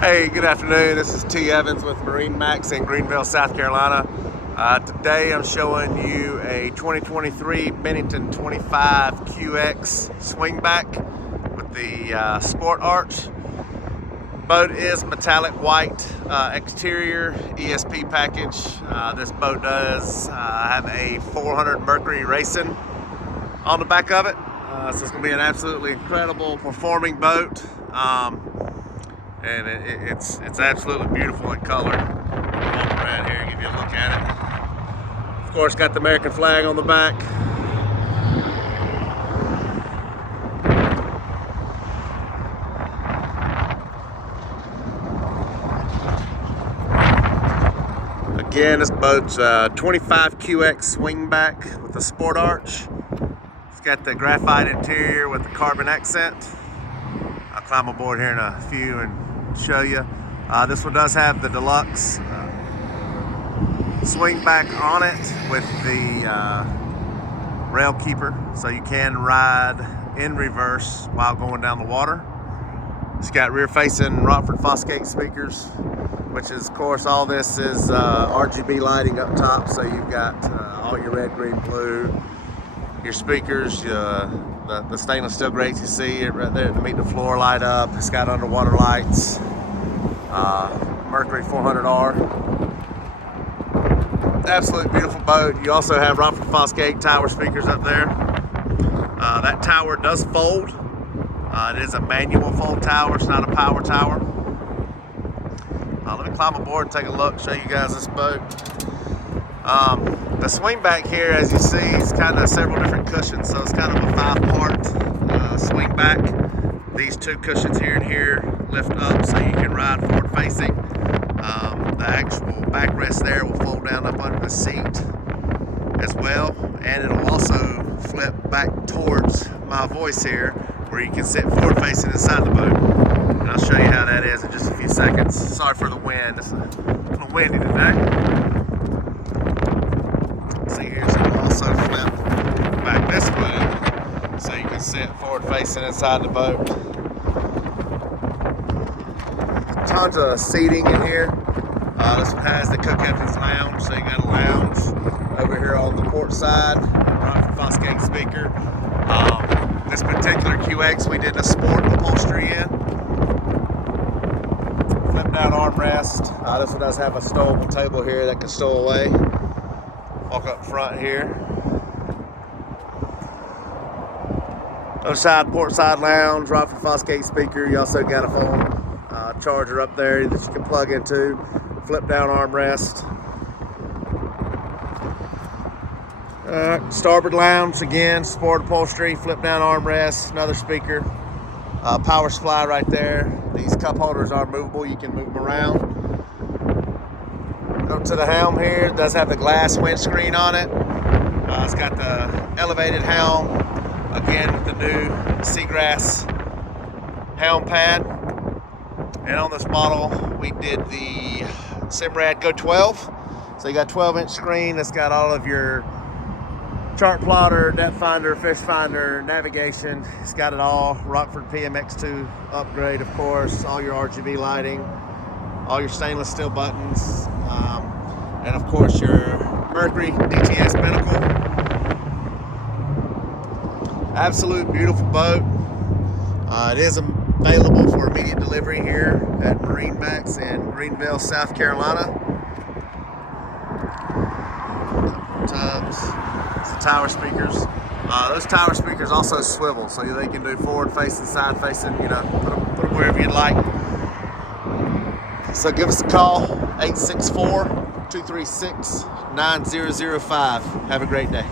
Hey, good afternoon. This is T. Evans with MarineMax in Greenville, South Carolina. Today I'm showing you a 2023 Bennington 25QX swingback with the sport arch. Boat is metallic white exterior ESP package. This boat does have a 400 Mercury racing on the back of it. So it's going to be an absolutely incredible performing boat. And it's absolutely beautiful in color. Walk around here and give you a look at it. Of course, got the American flag on the back. Again, this boat's 25QX swingback with a sport arch. It's got the graphite interior with the carbon accent. I'll climb aboard here in a few and show you. This one does have the deluxe swing back on it with the rail keeper, so you can ride in reverse while going down the water. It's got rear facing Rockford Fosgate speakers, which is, of course, all this is RGB lighting up top, so you've got all your red, green, blue, your speakers, the stainless steel grates, you see it right there to meet the floor light up. It's got underwater lights, Mercury 400R. Absolute beautiful boat. You also have Rockford Fosgate tower speakers up there. That tower does fold. It is a manual fold tower. It's not a power tower. Let me climb aboard and take a look, show you guys this boat. The swing back here, as you see, is kind of several different cushions, so it's kind of a 5-part swing back. These 2 cushions here and here lift up so you can ride forward facing. The actual backrest there will fold down up under the seat as well, and it'll also flip back towards my voice here where you can sit forward facing inside the boat. And I'll show you how that is in just a few seconds. Sorry for the wind, it's a little windy today. See here, so it'll also flip back this way so you can sit forward facing inside the boat. Tons of seating in here. This one has the cook captain's lounge, so you got a lounge over here on the port side. Rockford Fosgate speaker. This particular QX we did a sport upholstery in. Flip down armrest. This one does have a stowable table here that can stow away. Walk up front here. Other side, port side lounge, Rockford Fosgate speaker. You also got a phone charger up there that you can plug into. Flip down armrest. Starboard lounge again, sport upholstery, flip down armrest, another speaker. Power supply right there. These cup holders are movable, you can move them around. Up to the helm here, it does have the glass windscreen on it. It's got the elevated helm, again with the new seagrass helm pad. And on this model, we did the Simrad Go 12. So you got a 12-inch screen that's got all of your chart plotter, depth finder, fish finder, navigation. It's got it all. Rockford PMX2 upgrade, of course, all your RGB lighting, all your stainless steel buttons, and of course your Mercury DTS binnacle. Absolute beautiful boat. It is available for immediate delivery here at MarineMax in Greenville, South Carolina. Tubs, it's the tower speakers. Those tower speakers also swivel, so they can do forward facing, side facing, put them wherever you'd like. So give us a call, 864-236-9005. Have a great day.